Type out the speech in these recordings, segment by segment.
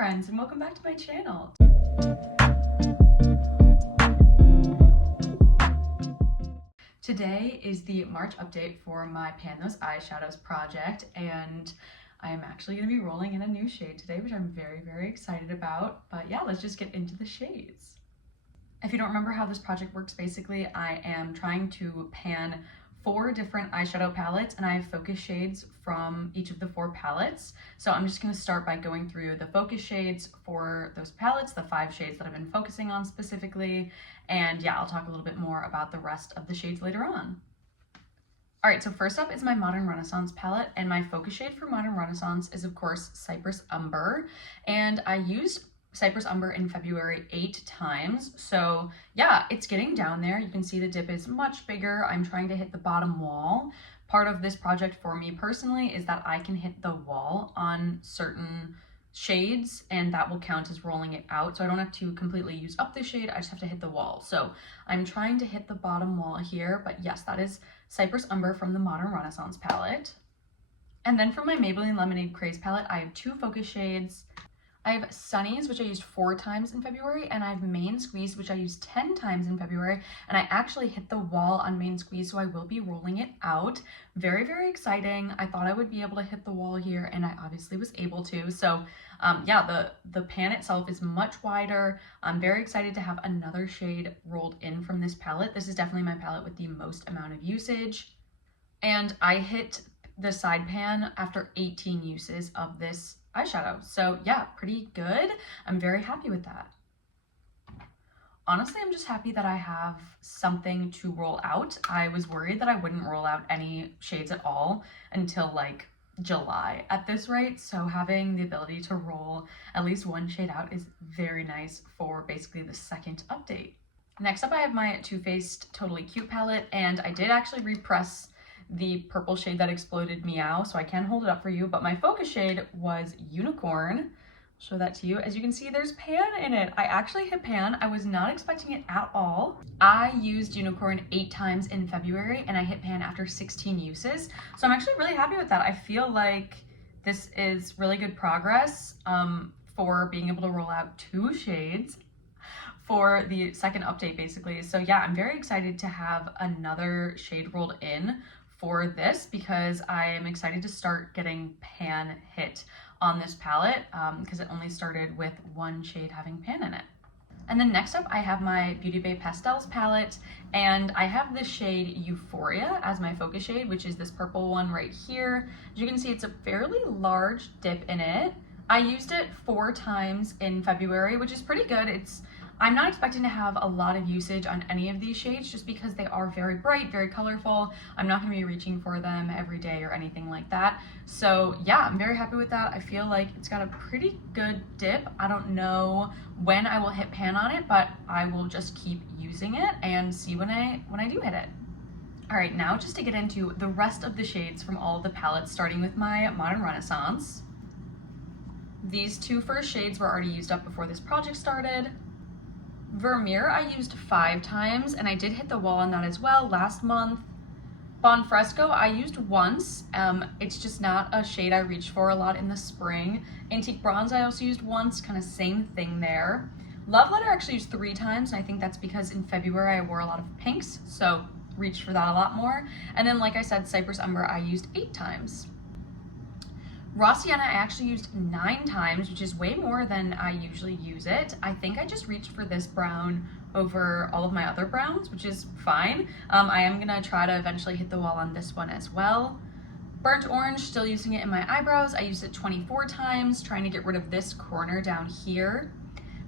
friends, and welcome back to my channel. Today is the March update for my Pan Those Eyeshadows project, and I am actually going to be rolling in a new shade today, which I'm very excited about. But yeah, let's just get into the shades. If you don't remember how this project works, basically I am trying to pan 4 different eyeshadow palettes, and I have focus shades from each of the 4 palettes. So I'm just going to start by going through the focus shades for those palettes, the 5 shades that I've been focusing on specifically, and yeah, I'll talk a little bit more about the rest of the shades later on. Alright, so first up is my Modern Renaissance palette, and my focus shade for Modern Renaissance is of course Cypress Umber, and I used Cypress Umber in February 8 times. So yeah, it's getting down there. You can see the dip is much bigger. I'm trying to hit the bottom wall. Part of this project for me personally is that I can hit the wall on certain shades and that will count as rolling it out. So I don't have to completely use up the shade, I just have to hit the wall. So I'm trying to hit the bottom wall here, but yes, that is Cypress Umber from the Modern Renaissance palette. And then for my Maybelline Lemonade Craze palette, I have 2 focus shades. I have Sunnies, which I used 4 times in February, and I have Main Squeeze, which I used 10 times in February, and I actually hit the wall on Main Squeeze, so I will be rolling it out. Very exciting. I thought I would be able to hit the wall here, and I obviously was able to. So yeah, the pan itself is much wider. I'm very excited to have another shade rolled in from this palette. This is definitely my palette with the most amount of usage, and I hit the side pan after 18 uses of this eyeshadow. So yeah, pretty good. I'm very happy with that. Honestly, I'm just happy that I have something to roll out. I was worried that I wouldn't roll out any shades at all until like July at this rate. So having the ability to roll at least one shade out is very nice for basically the second update. Next up, I have my Too Faced Totally Cute palette, and I did actually repress the purple shade that exploded Meow, so I can hold it up for you, but my focus shade was Unicorn. I'll show that to you. As you can see, there's pan in it. I actually hit pan. I was not expecting it at all. I used Unicorn 8 times in February, and I hit pan after 16 uses, so I'm actually really happy with that. I feel like this is really good progress for being able to roll out 2 shades for the second update basically. So yeah, I'm very excited to have another shade rolled in for this because I am excited to start getting pan hit on this palette because it only started with 1 shade having pan in it. And then next up I have my Beauty Bay Pastels palette, and I have the shade Euphoria as my focus shade, which is this purple one right here. As you can see, it's a fairly large dip in it. I used it 4 times in February, which is pretty good. I'm not expecting to have a lot of usage on any of these shades just because they are very bright, very colorful. I'm not going to be reaching for them every day or anything like that. So yeah, I'm very happy with that. I feel like it's got a pretty good dip. I don't know when I will hit pan on it, but I will just keep using it and see when I do hit it. All right, now just to get into the rest of the shades from all of the palettes, starting with my Modern Renaissance. These 2 first shades were already used up before this project started. Vermeer I used 5 times, and I did hit the wall on that as well last month. Bon Fresco I used once. It's just not a shade I reach for a lot in the spring. Antique Bronze I also used once, kind of same thing there. Love Letter I actually used 3 times, and I think that's because in February I wore a lot of pinks, so reached for that a lot more. And then like I said, Cypress Umber I used 8 times. Raw Sienna I actually used 9 times, which is way more than I usually use it. I think I just reached for this brown over all of my other browns, which is fine. I am gonna try to eventually hit the wall on this one as well. Burnt Orange, still using it in my eyebrows. I used it 24 times, trying to get rid of this corner down here.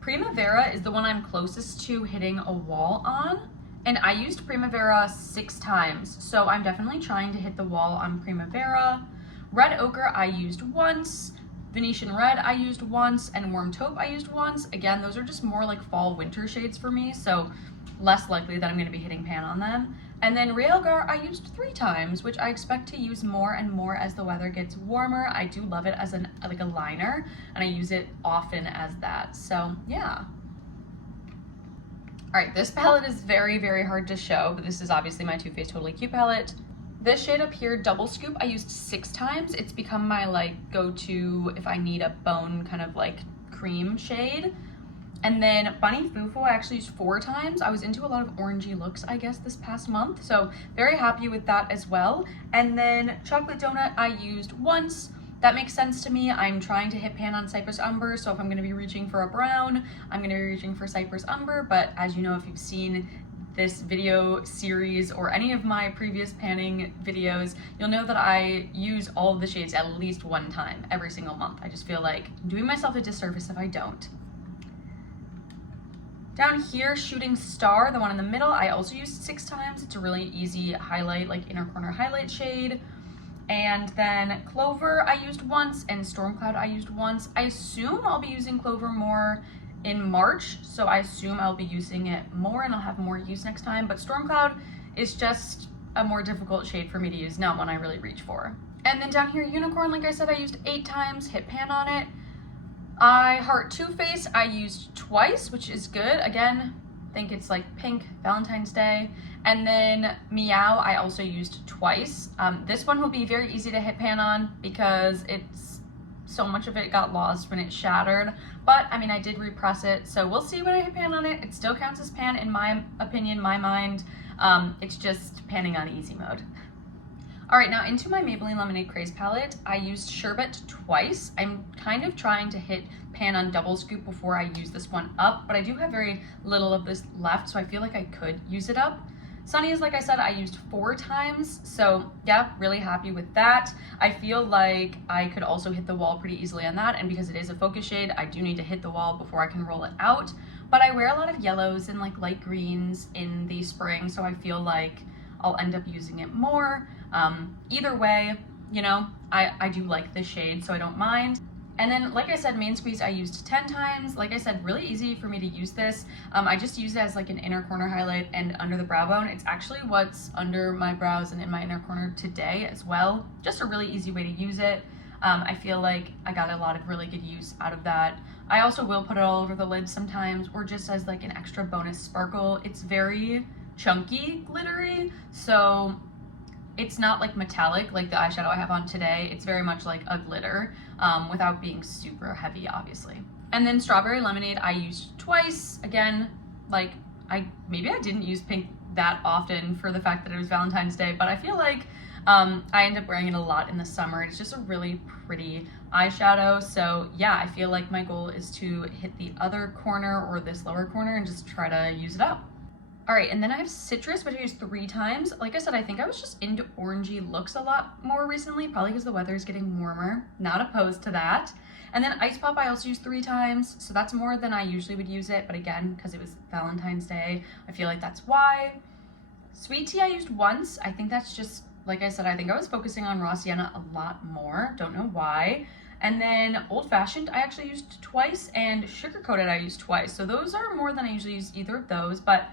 Primavera is the one I'm closest to hitting a wall on, and I used Primavera 6 times, so I'm definitely trying to hit the wall on Primavera. Red Ochre I used once, Venetian Red I used once, and Warm Taupe I used once. Again, those are just more like fall winter shades for me, so less likely that I'm going to be hitting pan on them. And then Realgar I used 3 times, which I expect to use more and more as the weather gets warmer. I do love it as like a liner, and I use it often as that, so yeah. Alright, this palette is very hard to show, but this is obviously my Too Faced Totally Cute palette. This shade up here, Double Scoop, I used 6 times. It's become my like go-to if I need a bone kind of like cream shade. And then Bunny Fufu I actually used 4 times. I was into a lot of orangey looks, I guess, this past month. So very happy with that as well. And then Chocolate Donut I used once. That makes sense to me. I'm trying to hit pan on Cypress Umber, so if I'm going to be reaching for a brown, I'm going to be reaching for Cypress Umber. But as you know, if you've seen this video series or any of my previous panning videos, you'll know that I use all of the shades at least one time every single month. I just feel like I'm doing myself a disservice if I don't. Down here, Shooting Star, the one in the middle, I also used 6 times. It's a really easy highlight, like inner corner highlight shade. And then Clover I used once, and Stormcloud I used once. I assume I'll be using Clover more in March, so I assume I'll be using it more and I'll have more use next time. But Stormcloud is just a more difficult shade for me to use, not one I really reach for. And then down here, Unicorn, like I said, I used 8 times, hit pan on it. I Heart Too Faced I used twice, which is good. Again, I think it's like pink, Valentine's Day. And then Meow I also used twice. This one will be very easy to hit pan on because it's so much of it got lost when it shattered. But I mean, I did repress it, so we'll see when I hit pan on it. It still counts as pan in my opinion, my mind. It's just panning on easy mode. All right, now into my Maybelline Lemonade Craze palette, I used Sherbet twice. I'm kind of trying to hit pan on double scoop before I use this one up, but I do have very little of this left, so I feel like I could use it up. Sunny's, like I said, I used 4 times, so yeah, really happy with that. I feel like I could also hit the wall pretty easily on that, and because it is a focus shade, I do need to hit the wall before I can roll it out. But I wear a lot of yellows and like light greens in the spring, so I feel like I'll end up using it more. Either way, you know, I do like this shade, so I don't mind. And then, like I said, Main Squeeze I used 10 times. Like I said, really easy for me to use this. I just use it as like an inner corner highlight and under the brow bone. It's actually what's under my brows and in my inner corner today as well. Just a really easy way to use it. I feel like I got a lot of really good use out of that. I also will put it all over the lid sometimes, or just as like an extra bonus sparkle. It's very chunky, glittery, so it's not like metallic like the eyeshadow I have on today. It's very much like a glitter without being super heavy, obviously. And then Strawberry Lemonade I used twice. Again, like maybe I didn't use pink that often for the fact that it was Valentine's Day, but I feel like I end up wearing it a lot in the summer. It's just a really pretty eyeshadow. So yeah, I feel like my goal is to hit the other corner or this lower corner and just try to use it up. All right, and then I have Citrus, which I used 3 times. Like I said, I think I was just into orangey looks a lot more recently, probably because the weather is getting warmer. Not opposed to that. And then Ice Pop I also used 3 times, so that's more than I usually would use it, but again, because it was Valentine's Day, I feel like that's why. Sweet Tea I used once. I think that's just, like I said, I think I was focusing on Raw Sienna a lot more. Don't know why. And then Old Fashioned I actually used twice, and Sugar Coated I used twice. So those are more than I usually use either of those, but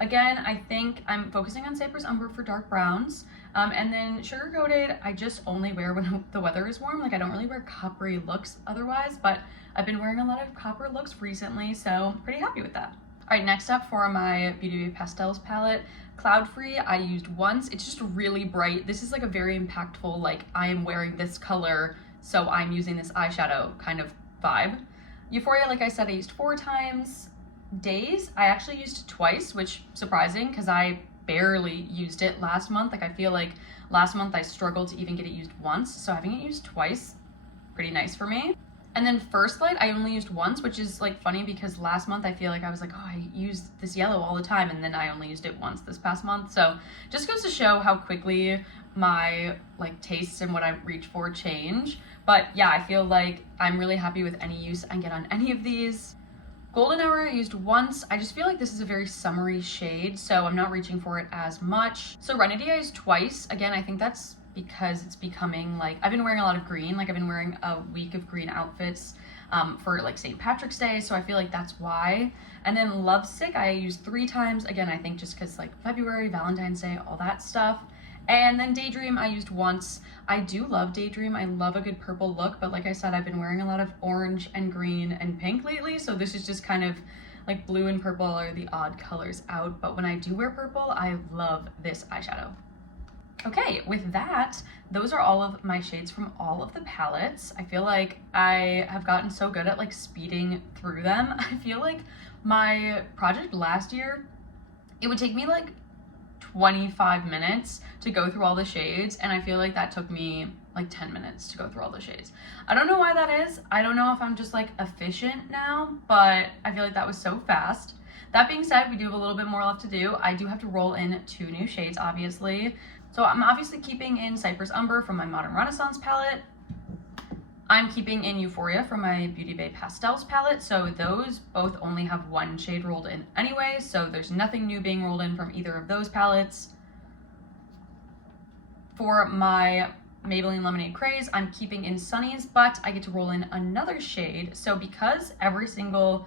again, I think I'm focusing on Cypress Umber for dark browns. And then Sugar Coated, I just only wear when the weather is warm. Like, I don't really wear coppery looks otherwise, but I've been wearing a lot of copper looks recently, so pretty happy with that. All right, next up for my Beauty Bay Pastels palette, Cloud Free I used once. It's just really bright. This is like a very impactful, like I am wearing this color, so I'm using this eyeshadow kind of vibe. Euphoria, like I said, I used 4 times. Days I actually used twice, which surprising because I barely used it last month. Like I feel like last month I struggled to even get it used once, so having it used twice, pretty nice for me. And then First Light I only used once, which is like funny because last month I feel like I was like, oh, I use this yellow all the time, and then I only used it once this past month. So just goes to show how quickly my like tastes and what I reach for change. But yeah, I feel like I'm really happy with any use I get on any of these. Golden Hour I used once. I just feel like this is a very summery shade, so I'm not reaching for it as much. Serenity I used twice. Again, I think that's because it's becoming like, I've been wearing a lot of green. Like I've been wearing a week of green outfits for like St. Patrick's Day, so I feel like that's why. And then Lovesick I used 3 times. Again, I think just because like February, Valentine's Day, all that stuff. And then Daydream I used once. I do love Daydream. I love a good purple look, but like I said, I've been wearing a lot of orange and green and pink lately, so this is just kind of like blue and purple are the odd colors out, but when I do wear purple, I love this eyeshadow. Okay, with that, those are all of my shades from all of the palettes. I feel like I have gotten so good at like speeding through them. I feel like my project last year, it would take me like 25 minutes to go through all the shades, and I feel like that took me like 10 minutes to go through all the shades. I don't know why that is. I don't know if I'm just like efficient now, but I feel like that was so fast. That being said, we do have a little bit more left to do. I do have to roll in 2 new shades, obviously. So I'm obviously keeping in Cypress Umber from my Modern Renaissance palette. I'm keeping in Euphoria from my Beauty Bay Pastels palette, so those both only have 1 shade rolled in anyway, so there's nothing new being rolled in from either of those palettes. For my Maybelline Lemonade Craze, I'm keeping in Sunnies, but I get to roll in another shade, so because every single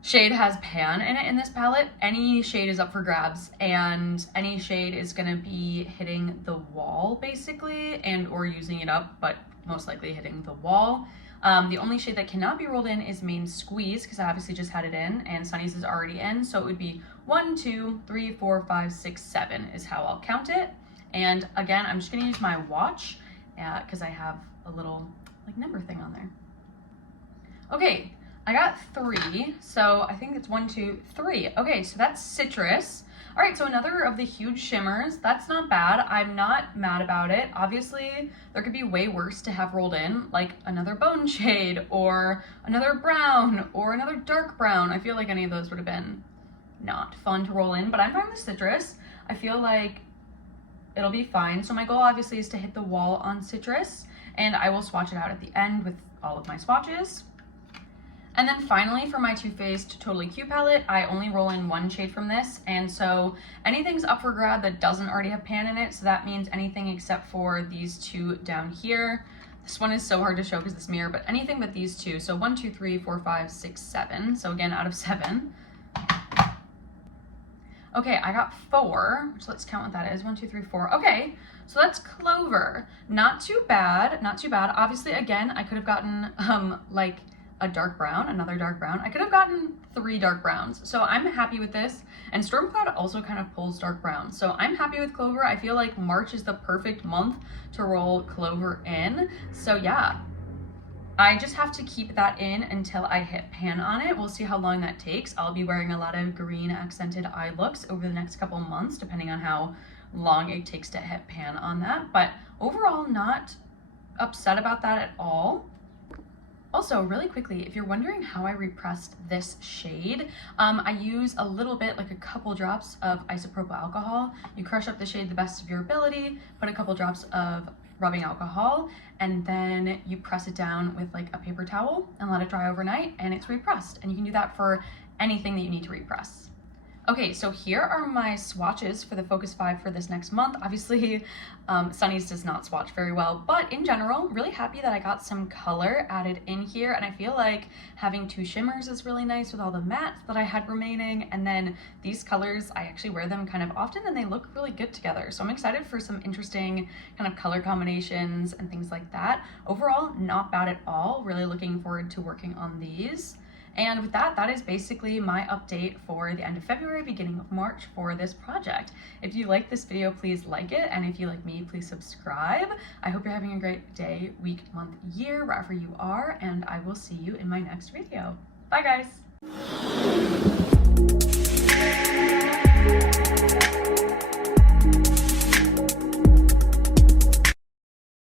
shade has pan in it in this palette, any shade is up for grabs, and any shade is gonna be hitting the wall basically, and or using it up, but most likely hitting the wall. The only shade that cannot be rolled in is Main Squeeze, because I obviously just had it in, and Sunnies is already in, so it would be 1, 2, 3, 4, 5, 6, 7 is how I'll count it. And again, I'm just gonna use my watch because I have a little like number thing on there. Okay, I got 3, so I think it's 1, 2, 3. Okay, so that's Citrus. All right, so another of the huge shimmers. That's not bad. I'm not mad about it. Obviously, there could be way worse to have rolled in, like another bone shade or another brown or another dark brown. I feel like any of those would have been not fun to roll in, but I'm fine with Citrus. I feel like it'll be fine. So my goal obviously is to hit the wall on Citrus, and I will swatch it out at the end with all of my swatches. And then finally, for my Too Faced Totally Cute palette, I only roll in 1 shade from this, and so anything's up for grab that doesn't already have pan in it, so that means anything except for these 2 down here. This one is so hard to show because this mirror, but anything but these 2. So 1, 2, 3, 4, 5, 6, 7. So again, out of 7. Okay, I got 4, so let's count what that is. 1, 2, 3, 4. Okay, so that's Clover. Not too bad, not too bad. Obviously, again, I could have gotten like a dark brown, another dark brown. I could have gotten 3 dark browns, so I'm happy with this. And Stormcloud also kind of pulls dark brown, so I'm happy with Clover. I feel like March is the perfect month to roll Clover in, so yeah. I just have to keep that in until I hit pan on it. We'll see how long that takes. I'll be wearing a lot of green accented eye looks over the next couple months, depending on how long it takes to hit pan on that. But overall, not upset about that at all. Also, really quickly, if you're wondering how I repressed this shade, I use a little bit, like a couple drops of isopropyl alcohol. You crush up the shade the best of your ability, put a couple drops of rubbing alcohol, and then you press it down with like a paper towel and let it dry overnight, and it's repressed. And you can do that for anything that you need to repress. Okay, so here are my swatches for the Focus 5 for this next month. Obviously, Sunnies does not swatch very well, but in general, really happy that I got some color added in here, and I feel like having 2 shimmers is really nice with all the mattes that I had remaining, and then these colors, I actually wear them kind of often, and they look really good together. So I'm excited for some interesting kind of color combinations and things like that. Overall, not bad at all. Really looking forward to working on these. And with that, that is basically my update for the end of February, beginning of March for this project. If you like this video, please like it. And if you like me, please subscribe. I hope you're having a great day, week, month, year, wherever you are. And I will see you in my next video. Bye, guys.